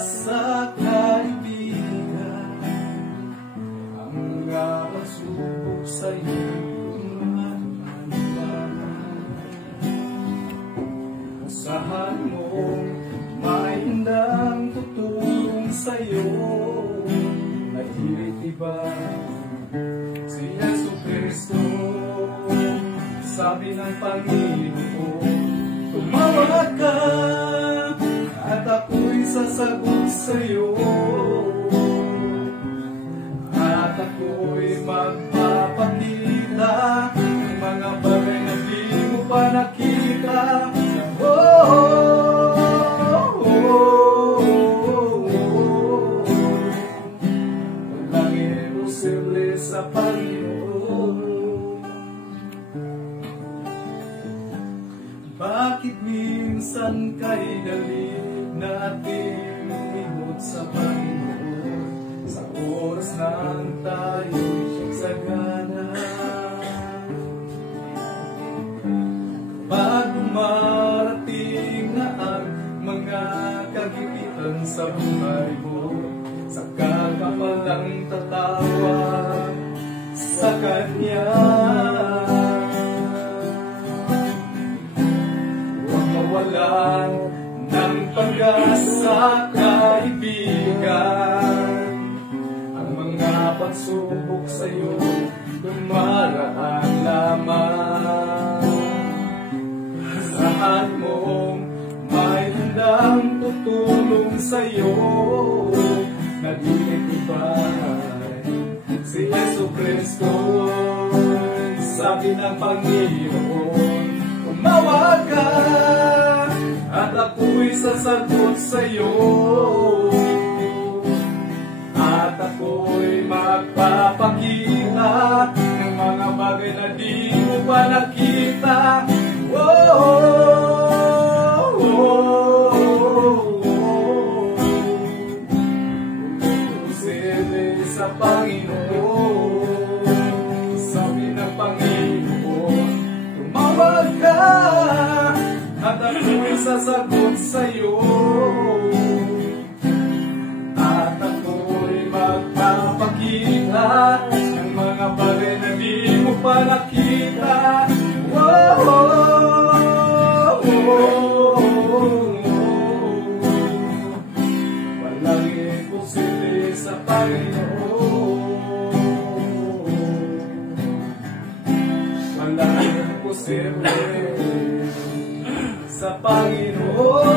pag-asa, kaibigan. Ang mga pagsubok sa'yo, asahan mo, may handang tutulong sa'yo. Naitibay si Yesu Cristo. Sabi ng Panginoon, tumawag ka at ako'y sasagot sa'yo, at ako'y magpapakita ng mga bagay na di mo pa nakita. Walang imposible sa Panginoon. Bakit minsan kay dali natin lumibot sa Panginoon sa oras ng tayo'y sagana? Bago marating na ang mga kagipitan sa buhay mo, saka ka palang tatawag sa Kanya. Huwag mawalan ng pag-asa, kaibigan. Ang mga pagsubok sa'yo dumaraan lamang. Asahan mo, may handang tutulong sa'yo. Nag-iibay si Yesu Cristo. Sabi ng Panginoon, tumawag ka at ako'y sasagot sa'yo, at ako'y magpapakita ng mga bagay na di mo pa nakita. Imposible sa Panginoon. Sabi ng Panginoon, tumawag ka at ako'y sasagot sa'yo, at ako'y magpapakita ng mga bagay na di mo pa nakita. Walang imposible sa Panginoon. Walang imposible sa Panginoon.